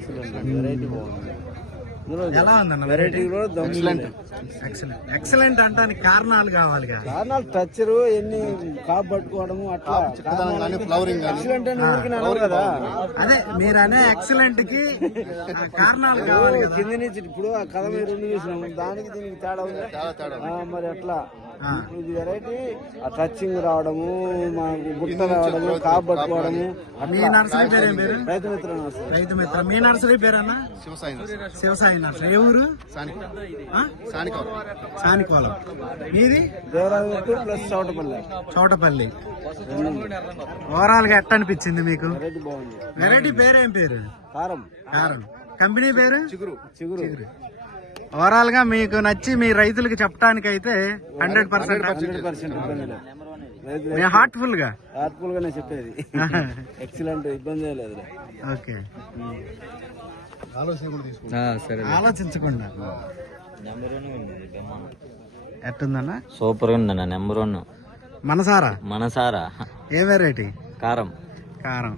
Excellent variety బాగుంది. ఇందులో ఎలా ఉందన్న వెరైటీ కూడా ఎక్సలెంట్ దమ్ము ఎక్సలెంట్ ఎక్సలెంట్ అంటానికి కారణాలు కావాలి కదా కారణాలు టచ్చరు ఎన్ని కాపు పట్టుకోవడము అట్లా ఫ్లవరింగ్ ఎక్సలెంట్ అని ఊరికి నడవు కదా అదే మీరు అనే ఎక్సలెంట్కి ఆ కారణాలు కావాలి కదా. కింద నుంచి ఇప్పుడు ఆ కథ మీరు చూసినాము. దానికి దీనికి తేడా ఉంది? మరి అట్లా. ఇది వెరైటీ. ఆ టచింగ్ రావడము మాకు గుట్ట రావడము కాపు పట్టుకోవడము. మీ నర్సరీ పేరు ఏం పేరు? రైతు మిత్రం రైతు మిత్ర మీ నర్సరీ పేరన్నా శివసాయి శివసాయి నర్సరీ. ఏ ఊరు? సానికోలం మీది? దేవరాజు ప్లస్ చౌటపల్లి. చోటపల్లి. ఓవరాల్గా ఎట్ట అనిపించింది మీకు? వెరైటీ పేరు ఏం పేరు? కారం. కారం. కంపెనీ పేరు? చిగురు. చిగురు. ఓవరాల్గా మీకు నచ్చి మీ రైతులకు చెప్పడానికి అయితే హండ్రెడ్ పర్సెంట్ హార్ట్ఫుల్గా? హార్ట్ఫుల్ గానే చెప్పేది. ఎక్సలెంట్ ఇబ్బంది లేదు ఓకే. ఆలోచించకుండా. ఎట్టుందన్నా? సూపర్ ఉందన్న నెంబర్ వన్ మనసారా? మనసారా? ఏ వెరైటీ కారం. కారం.